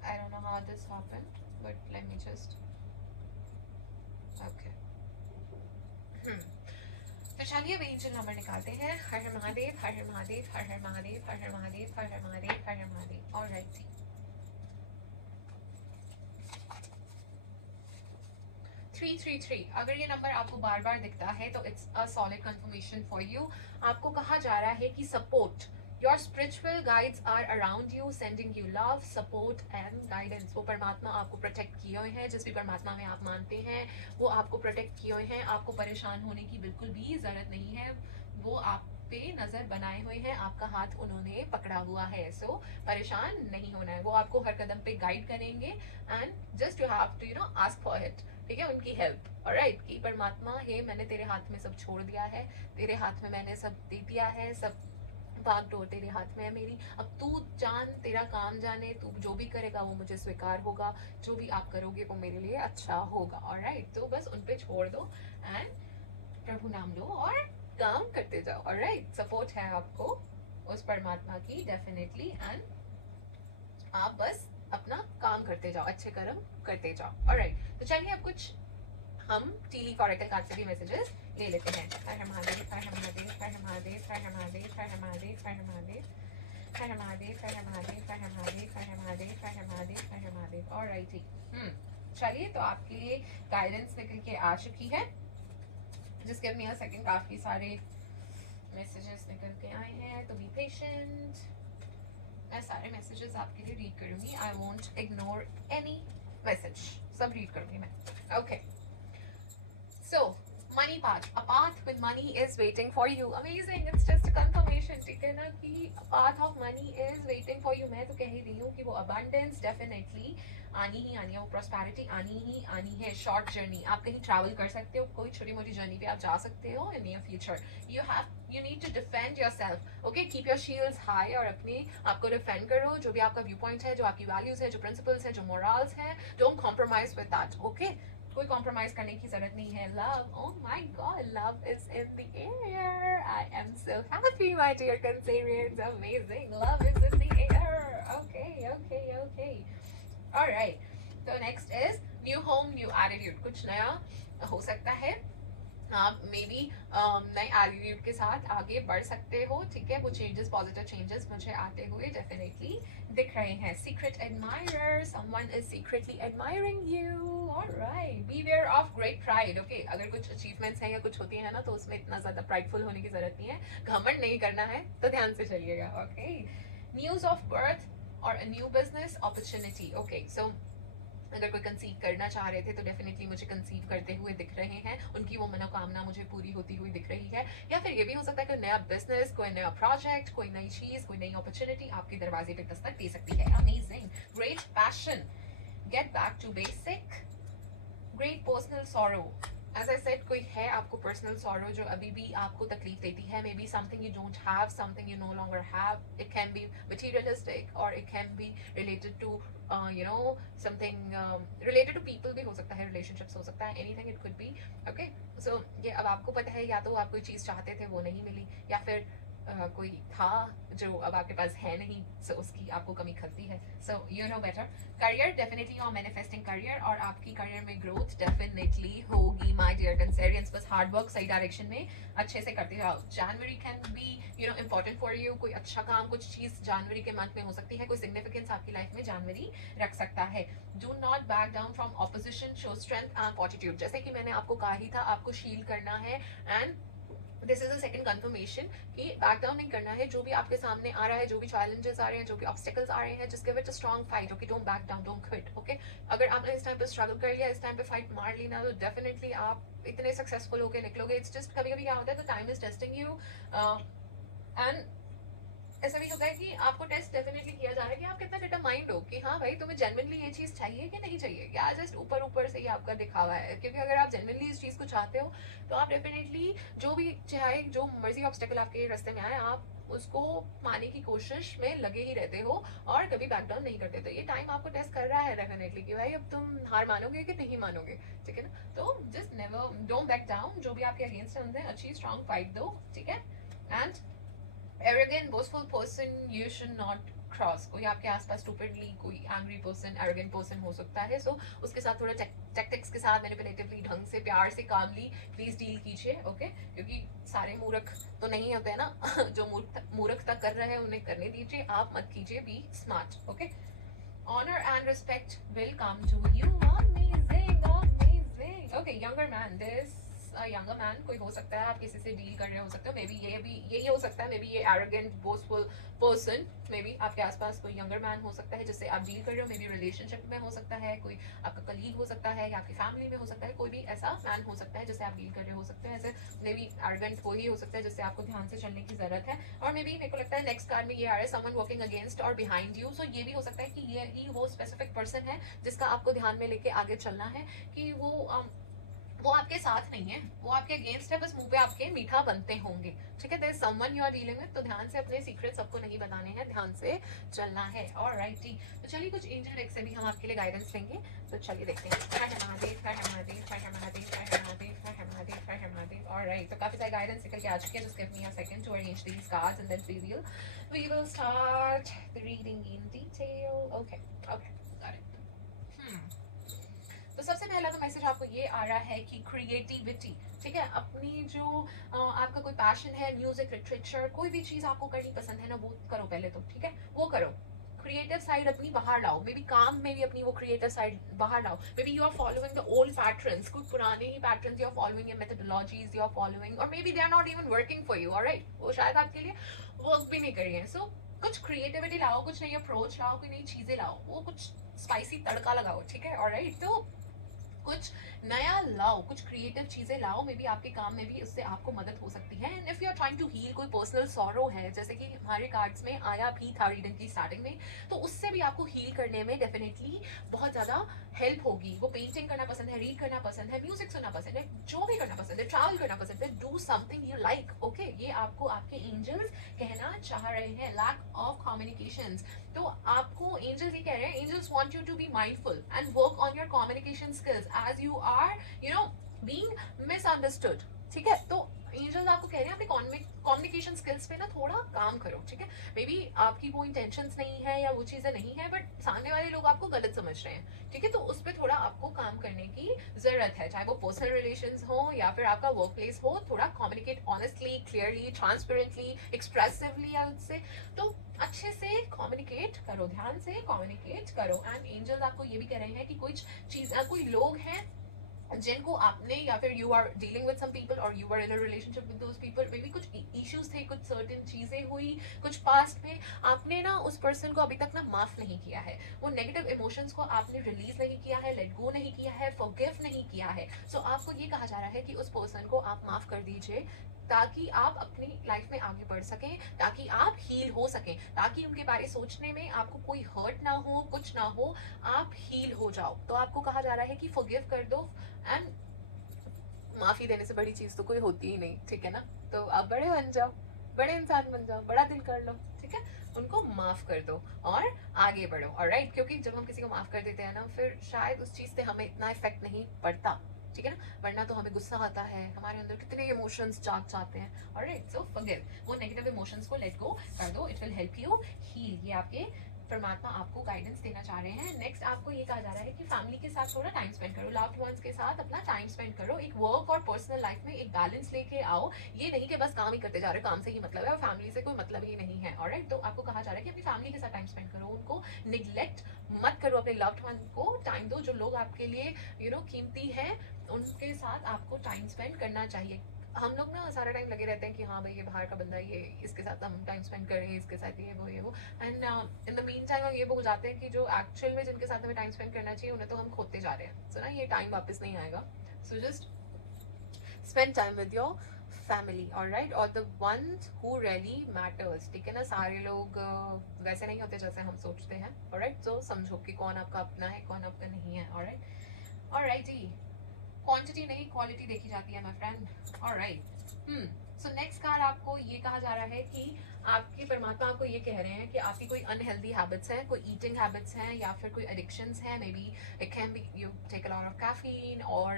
I don't know how this happened, but let me just okay. तो चलिए अब एंजल नंबर निकालते हैं। हर हर महादेव, हर हर महादेव, हर हर महादेव, हर हर महादेव, हर हर महादेव, हर हर महादेव। ऑलराइट, 333। अगर ये नंबर आपको बार बार दिखता है तो it's a solid confirmation for you. आपको कहा जा रहा है कि support, your spiritual guides are around you, sending you love, support and guidance. वो परमात्मा आपको प्रोटेक्ट किए हुए हैं, जिस भी परमात्मा में आप मानते हैं वो आपको प्रोटेक्ट किए हुए हैं। आपको परेशान होने की बिल्कुल भी जरूरत नहीं है। वो आप पे नजर बनाए हुए हैं, आपका हाथ उन्होंने पकड़ा हुआ है। सो परेशान नहीं होना है, वो आपको हर कदम पे गाइड करेंगे। And just you have to ask for it, ठीक है, उनकी हेल्प। ऑलराइट, कि परमात्मा हे, मैंने तेरे हाथ में सब छोड़ दिया है, तेरे हाथ में मैंने सब दे दिया है, सब भाग डोर तेरे हाथ में है मेरी। अब तू जान, तेरा काम जाने, तू जो भी करेगा वो मुझे स्वीकार होगा, जो भी आप करोगे वो मेरे लिए अच्छा होगा। ऑलराइट, तो बस उन पे छोड़ दो एंड प्रभु नाम लो और काम करते जाओ। ऑलराइट, सपोर्ट है आपको उस परमात्मा की डेफिनेटली, एंड आप बस अपना काम करते जाओ, अच्छे कर्म करते जाओ। ऑलराइट, तो चलिए अब कुछ हम टीली फॉरेकल कार्ड से भी मैसेजेस ले लेते हैं। हर हर महादेव, हर हर महादेव, हर हर महादेव, हर हर महादेव, हर हर महादेव, हर हर महादेव, हर हर महादेव, हर हर महादेव, हर हर महादेव, हर हर महादेव, हर हर महादेव, हर हर महादेव। ऑलराइट, चलिए तो आपके लिए गाइडेंस निकल के आ चुकी है। Just give me a second, काफी सारे मैसेजेस निकल के आए हैं, तो बी पेशेंट। मैं सारे मैसेजेस आपके लिए रीड करूंगी, I won't ignore any message, सब रीड करूंगी मैं। Okay, so money path, a path with money is waiting for you. Amazing, it's just confirmation, ठीक है ना, कि path of money is waiting for you. मैं तो कह ही रही हूँ कि वो अबंडेंस डेफिनेटली आनी ही आनी है, वो प्रॉस्पेरिटी आनी ही आनी है। शॉर्ट जर्नी, आप कहीं ट्रैवल कर सकते हो, कोई छोटी मोटी जर्नी पे आप जा सकते हो in near future. You need to defend your self, okay, keep your shields high, और अपने आपको डिफेंड करो। जो भी आपका व्यू पॉइंट है, जो आपकी वैल्यूज है, जो प्रिंसिपल्स है, जो मोरल्स है, don't compromise with that, okay. कोई कॉम्प्रोमाइज करने की जरूरत नहीं है। Love, oh my god, love is in the air. I am so happy my dear Cancerians, amazing, love is in the air. Okay okay okay, alright, तो next is new home, new attitude. कुछ नया हो सकता है, आप मे बी नए एटीट्यूड के साथ आगे बढ़ सकते हो, ठीक है। वो चेंजेस, पॉजिटिव चेंजेस मुझे आते हुए डेफिनेटली दिख रहे हैं। Secret admirer, someone is secretly admiring you. Alright, beware of great pride, okay. अगर कुछ अचीवमेंट्स हैं या कुछ होती है ना, तो उसमें इतना ज्यादा प्राइडफुल होने की जरूरत नहीं है, घमंड नहीं करना है, तो ध्यान से चलिएगा, ओके। न्यूज ऑफ बर्थ और न्यू बिजनेस अपॉर्चुनिटी, ओके। सो अगर कोई कंसीव करना चाह रहे थे तो डेफिनेटली मुझे कंसीव करते हुए दिख रहे हैं, उनकी वो मनोकामना मुझे पूरी होती हुई दिख रही है। या फिर ये भी हो सकता है कि नया बिजनेस, कोई नया प्रोजेक्ट, कोई नई चीज, कोई नई अपॉर्चुनिटी आपके दरवाजे पे दस्तक दे सकती है। Amazing, great passion, get back to basic, great personal sorrow. As I said, कोई है आपको पर्सनल सॉरो जो अभी भी आपको तकलीफ देती है। May be something you don't have, something you no longer have. It can be materialistic और it can be related to something related to people भी हो सकता है, रिलेशनशिप्स हो सकता है, anything it could be, okay. So ये अब आपको पता है, या तो आप कोई चीज़ चाहते थे वो नहीं मिली, या फिर कोई था जो अब आपके पास है नहीं, सो उसकी आपको कमी खलती है। So you know better. Career, definitely you are manifesting career, और आपकी करियर में ग्रोथ डेफिनेटली होगी माय डियर कंसेरियंस। बस हार्ड वर्क सही डायरेक्शन में अच्छे से करते जाओ। January can be important for you. कोई अच्छा काम, कुछ चीज़ जनवरी के मंथ में हो सकती है, कोई सिग्निफिकेंस आपकी लाइफ में जनवरी रख सकता है। Do not back down from opposition, show strength and fortitude. जैसे कि मैंने आपको कहा ही था, आपको शील करना है and this is the second confirmation कि बैक डाउन नहीं करना है। जो भी आपके सामने आ रहा है, जो भी चैलेंजेस आ रहे हैं, जो भी ऑब्स्टेकल्स आ रहे हैं, just give it a strong fight. Okay, don't back down, don't quit. Okay, अगर आपने इस टाइम पे स्ट्रगल कर लिया, इस टाइम पे फाइट मार ली ना, तो डेफिनेटली आप इतने सक्सेसफुल होके निकलोगे। इट्स जस्ट कभी कभी क्या होता है, the time is testing you, and ऐसा भी होता है कि आपको टेस्ट डेफिनेटली किया जा रहा है कि आप कितना डिटरमाइंड हो, कि हाँ भाई तुम्हें जेन्युइनली ये चीज चाहिए कि नहीं चाहिए, या जस्ट ऊपर ऊपर से ही आपका दिखावा है। क्योंकि अगर आप जेन्युइनली इस चीज को चाहते हो तो आप डेफिनेटली जो भी चाहे, जो मर्जी ऑब्स्टेकल आपके रास्ते में आए, आप उसको पाने की कोशिश में लगे ही रहते हो और कभी बैक डाउन नहीं करते। तो ये टाइम आपको टेस्ट कर रहा है डेफिनेटली कि भाई अब तुम हार मानोगे कि नहीं मानोगे, ठीक है ना। तो just never don't back down. जो भी आपके अगेंस्ट है, अच्छी स्ट्रांग फाइट दो, ठीक है। And arrogant boastful person you should not cross. कोई आपके आसपास स्टूपिडली कोई एंग्री पर्सन, एरोगेंट पर्सन हो सकता है, सो उसके साथ थोड़ा टैक्टिक्स के साथ, मैनिपुलेटिवली, ढंग से, प्यार से, कामली प्लीज डील कीजिए। ओके, क्योंकि सारे मूर्ख तो नहीं होते हैं ना जो मूर्खता कर रहे हैं उन्हें करने दीजिए, आप मत कीजिए, be smart. Okay, honour and respect will come to you. Amazing, amazing. Okay, younger man, this younger man कोई हो सकता है, आप किसी से डील कर रहे हो सकते हो, मे बी ये भी यही हो सकता है, मे बी ये arrogant boastful person, may be आपके आसपास कोई यंगर मैन हो सकता है जिससे आप डील कर रहे हो, मे बी रिलेशनशिप में हो सकता है, कोई आपका कलीग हो सकता है, या आपकी फैमिली में हो सकता है, कोई भी ऐसा मैन हो सकता है जिससे आप डील कर रहे हो सकते हैं। ऐसे मे बी एरोगेंट वही हो सकता है जिससे आपको ध्यान से चलने की जरूरत है। और मे बी मेरे को लगता है नेक्स्ट कार्ड में ये आ रहा है, समवन वर्किंग अगेंस्ट और बिहाइंड यू। सो ये भी हो सकता है कि ये ही वो स्पेसिफिक पर्सन है जिसका आपको ध्यान में लेके आगे चलना है, कि वो आपके साथ नहीं है, वो आपके अगेंस्ट है, बस मुंह पे आपके मीठा बनते होंगे, ठीक है। There is someone you are dealing with, तो ध्यान से अपने सीक्रेट सबको नहीं बताने हैं, ध्यान से चलना है। ऑलराइट जी, तो चलिए कुछ एंजल डेक से भी हम आपके लिए गाइडेंस लेंगे। तो चलिए देखते हैं। हर हर महादेव, हर हर महादेव, हर हर महादेव, हर हर महादेव, हर हर महादेव, हर हर महादेव। ऑलराइट, तो काफी सारे गाइडेंस निकल के आ चुके हैं। Just give me a second to arrange these cards and then we will start the reading in detail. Okay okay, got it. तो सबसे पहला तो मैसेज आपको ये आ रहा है कि क्रिएटिविटी, ठीक है, अपनी जो आपका कोई पैशन है, म्यूजिक, लिटरेचर, कोई भी चीज आपको करनी पसंद है ना, वो करो पहले तो, ठीक है, वो करो। क्रिएटिव साइड अपनी बाहर लाओ, मे बी काम में भी अपनी वो क्रिएटिव साइड बाहर लाओ। Maybe you are following the old patterns, कुछ पुराने ही पैटर्न्स यू आर फॉलोइंग, या मेथोडोलॉजीज यू आर फॉलोइंग, और maybe they are not even working for you, alright, वो शायद आपके लिए वर्क भी नहीं कर रही है। सो कुछ क्रिएटिविटी लाओ, कुछ नई अप्रोच लाओ, कोई नई चीजें लाओ, वो कुछ स्पाइसी तड़का लगाओ, ठीक है, ऑलराइट। तो कुछ नया लाओ, कुछ क्रिएटिव चीजें लाओ, मे बी आपके काम में भी उससे आपको मदद हो सकती है। And if you are trying to heal कोई पर्सनल सॉरो है, जैसे कि हमारे कार्ड्स में आया भी था रीडिंग की स्टार्टिंग में, तो उससे भी आपको हील करने में डेफिनेटली बहुत ज्यादा हेल्प होगी। वो पेंटिंग करना पसंद है, रीड करना पसंद है, म्यूजिक सुनना पसंद है, जो भी करना पसंद है, ट्रैवल करना पसंद है, do something you like. Okay, ये आपको आपके एंजल्स कहना चाह रहे हैं। लैक ऑफ कम्युनिकेशंस, तो आपको एंजल्स ये कह रहे हैं, angels want you to be mindful and work on your communication skills as you are being misunderstood, ठीक है। तो एंजल्स आपको कह रहे हैं अपने कम्युनिकेशन स्किल्स पे ना थोड़ा काम करो, ठीक है। मे बी आपकी वो इंटेंशंस नहीं है या वो चीजें नहीं है, बट सामने वाले लोग आपको गलत समझ रहे हैं, ठीक है। तो उस पर थोड़ा आपको काम करने की जरूरत है, चाहे वो पर्सनल रिलेशंस हो या फिर आपका वर्क प्लेस हो। थोड़ा communicate honestly, clearly, transparently, expressively, उससे तो अच्छे से कम्युनिकेट करो, ध्यान से कम्युनिकेट करो। एंड एंजल्स आपको ये भी कह रहे हैं कि कुछ चीज, कोई लोग हैं जिनको आपने, या फिर you are dealing with some people और you are in a relationship with those people, may be कुछ इश्यूज थे, कुछ सर्टेन चीजें हुई कुछ पास्ट में, आपने ना उस पर्सन को अभी तक ना माफ नहीं किया है, वो नेगेटिव इमोशंस को आपने रिलीज नहीं किया है, लेट गो नहीं किया है, फॉरगिव नहीं किया है। सो आपको ये कहा जा रहा है कि उस पर्सन को आप माफ कर दीजिए, ताकि आप अपनी लाइफ में आगे बढ़ सकें, ताकि आप हील हो सकें, ताकि उनके बारे सोचने में आपको कोई हर्ट ना हो, कुछ ना हो, आप हील हो जाओ। तो आपको कहा जा रहा है कि फॉरगिव कर दो, एंड माफी देने से बड़ी चीज तो कोई होती ही नहीं, ठीक है ना। तो आप बड़े बन जाओ, बड़े इंसान बन जाओ, बड़ा दिल कर लो, ठीक है, उनको माफ कर दो और आगे बढ़ो। ऑलराइट, क्योंकि जब हम किसी को माफ कर देते हैं ना, फिर शायद उस चीज से हमें इतना इफेक्ट नहीं पड़ता, ठीक है ना, वरना तो हमें गुस्सा आता है, हमारे अंदर कितने इमोशंस जाग जाते हैं। ऑलराइट, सो फॉरगिव, वो नेगेटिव इमोशंस को लेट गो कर दो, it will help you heal. ये आपके परमात्मा आपको गाइडेंस देना चाह रहे हैं। नेक्स्ट आपको ये कहा जा रहा है कि फैमिली के साथ थोड़ा टाइम स्पेंड करो, लव्ड वंस के साथ अपना टाइम स्पेंड करो, एक वर्क और पर्सनल लाइफ में एक बैलेंस लेके आओ। ये नहीं कि बस काम ही करते जा रहे हो, काम से ही मतलब है और फैमिली से कोई मतलब ही नहीं है। ऑलराइट, तो आपको कहा जा रहा है कि अपनी फैमिली के साथ टाइम स्पेंड करो, उनको निग्लेक्ट मत करो, अपने लव्ड वन को टाइम दो, जो लोग आपके लिए कीमती है उनके साथ आपको टाइम स्पेंड करना चाहिए। हम लोग ना सारा टाइम लगे रहते हैं कि हाँ भाई ये बाहर का बंदा, ये इसके साथ हम टाइम स्पेंड करें, इसके साथ ये वो, and in the mean time हम ये भूल जाते हैं कि जो एक्चुअल में जिनके साथ हमें टाइम स्पेंड करना चाहिए उन्हें तो हम खोते जा रहे हैं। सो ना ये टाइम वापस नहीं आएगा। So just spend time with your family, alright, और the ones who really matters, ठीक है ना। सारे लोग वैसे नहीं होते जैसे हम सोचते हैं, ऑलराइट। सो समझो कि कौन आपका अपना है, कौन आपका नहीं है, ऑलराइट। ऑलराइट जी, क्वांटिटी नहीं क्वालिटी देखी जाती है my friend, alright. So next card आपको ये कहा जा रहा है कि आपके परमात्मा आपको ये कह रहे हैं कि आपकी कोई अनहेल्दी हैबिट्स हैं, कोई ईटिंग हैबिट्स हैं, या फिर कोई एडिक्शंस हैं। May be it can be you take a lot of caffeine, और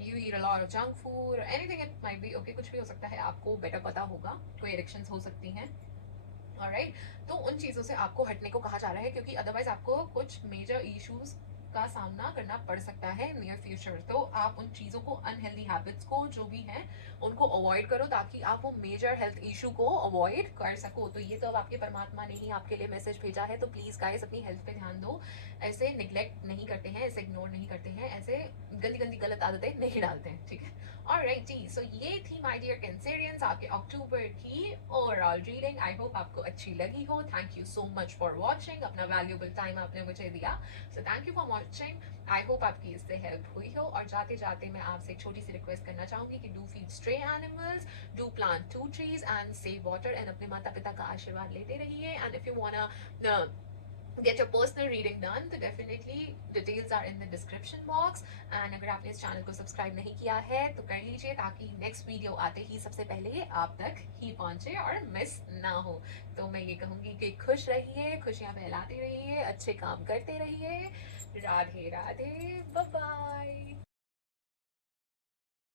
you eat a lot of junk food, anything it might be, okay, कुछ भी हो सकता है, आपको बेटर पता होगा। कोई एडिक्शंस हो सकती हैं, ऑलराइट। तो उन चीज़ों से आपको हटने को कहा जा रहा है, क्योंकि अदरवाइज आपको कुछ मेजर इश्यूज का सामना करना पड़ सकता है नियर फ्यूचर। तो आप उन चीज़ों को, अनहेल्दी हैबिट्स को जो भी हैं उनको अवॉइड करो, ताकि आप वो मेजर हेल्थ इशू को अवॉइड कर सको। तो ये तो अब आपके परमात्मा ने ही आपके लिए मैसेज भेजा है। तो प्लीज़ गाइस अपनी हेल्थ पे ध्यान दो, ऐसे निग्लेक्ट नहीं करते हैं, ऐसे इग्नोर नहीं करते हैं, ऐसे गंदी गंदी गलत आदतें नहीं डालते हैं, ठीक है। ऑलराइट जी, सो ये थी माय डियर कैंसेरियंस आपके अक्टूबर की ओवरऑल रीडिंग। आई होप आपको अच्छी लगी हो। Thank you so much for watching, अपना वैल्यूएबल टाइम आपने मुझे दिया, so thank you for watching. I hope आपकी इससे हेल्प हुई हो। और जाते जाते मैं आपसे एक छोटी सी रिक्वेस्ट करना चाहूंगी कि do feed stray animals, do plant 2 trees and save water, and अपने माता पिता का आशीर्वाद लेते रहिए। And if you वांना get your personal reading done, तो definitely details are in the description box। and अगर आपने इस चैनल को सब्सक्राइब नहीं किया है तो कर लीजिए, ताकि नेक्स्ट वीडियो आते ही सबसे पहले ये आप तक ही पहुंचे और मिस ना हो। तो मैं ये कहूंगी कि खुश रहिए, खुशियां फैलाते रहिए, अच्छे काम करते रहिए। Radhe Radhe, bye bye.